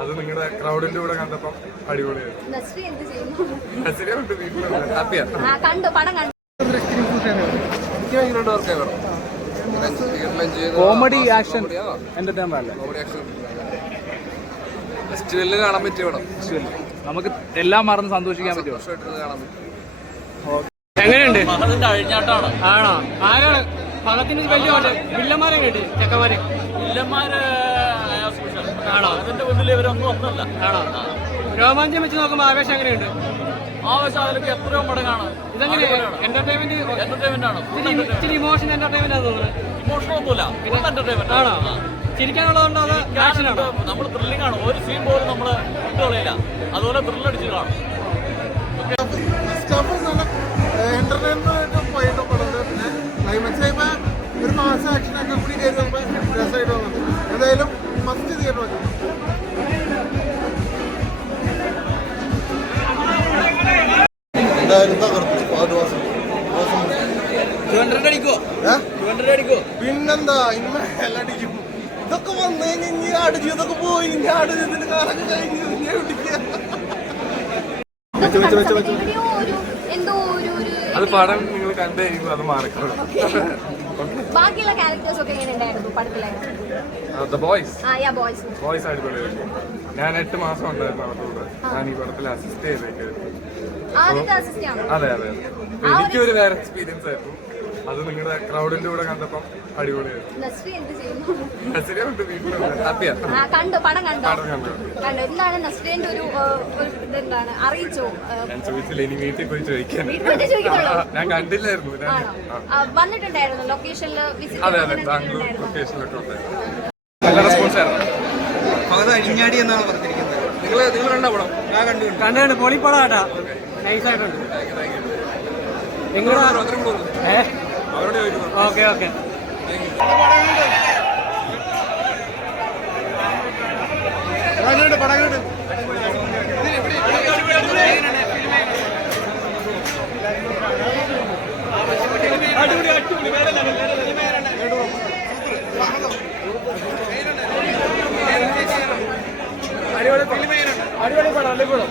അത് നിങ്ങളുടെ ക്രൗഡിന്റെ കൂടെ കണ്ടപ്പോ അടിപൊളിയായിട്ട് ഫെസ്റ്റിവലിൽ കാണാൻ പറ്റും നമുക്ക് എല്ലാം മറന്ന് സന്തോഷിക്കാൻ പറ്റും എങ്ങനെയുണ്ട് ആണോ ആരാണ് പകത്തിന് വലിയ വില്ലന്മാരെ കേട്ടി ചെക്കന്മാരെ വില്ലന്മാരെ ഇതില് ഇവരൊന്നും രോമാഞ്ചം വെച്ച് നോക്കുമ്പോ ആവേശം എങ്ങനെയുണ്ട് ആവേശം അതിലൊക്കെ എത്രയോ മടങ്ങാണ് ഇതെങ്ങനെയാണ് ഇമോഷൻ എന്റർടൈൻമെന്റ് ഇമോഷൻ ഒന്നുമില്ല ചിരിക്കാനുള്ളതുകൊണ്ട് അത് ആണ് നമ്മൾ ത്രില്ലിംഗ് ആണ് ഒരു സീൻ പോലും നമ്മൾ കൊണ്ടുപോയില്ല അതുപോലെ ത്രില്ല അടിച്ചു ഒരു മാസം ആക്ഷൻ ഒക്കെ കൂടി കയറി രസമായിട്ട് വന്നത് എന്തായാലും മസ്റ്റ് ചെയ്യാൻ പറ്റും പിന്നെന്താ ഇതൊക്കെ വന്ന് കഴിഞ്ഞ ഇനി ആട് ചെയ്തൊക്കെ പോയി ഇനി ആട് ചെയ്തിട്ട് കാണാൻ കഴിഞ്ഞു അത് പടം നിങ്ങൾ കണ്ടായിരിക്കും അത് മാറിക്കോളൂ ബോയ്സ് ഞാൻ എട്ട് മാസം ഉണ്ടായിരുന്നു അവരുടെ കൂടെ ഞാൻ ഈ പടത്തിൽ അസിസ്റ്റ് ചെയ്തേക്കായിരുന്നു അതെ അതെ എനിക്കൊരു വേറെ എക്സ്പീരിയൻസ് ആയിരുന്നു അത് നിങ്ങളുടെ ക്രൗഡിന്റെ കൂടെ കണ്ടപ്പോ ഞാൻ കണ്ടില്ലായിരുന്നു വന്നിട്ടുണ്ടായിരുന്നു എന്നാണ് പറഞ്ഞിരിക്കുന്നത് നിങ്ങൾ നിങ്ങൾ കണ്ടാണ് പൊളിപ്പടാട്ടാ നൈസായിട്ടുണ്ട് നിങ്ങളുടെ ആരോ അത്രയും പോകുന്നു ഏഹ് ഓക്കെ ഓക്കെ അടിപൊളി പടം അല്ലെ പോലും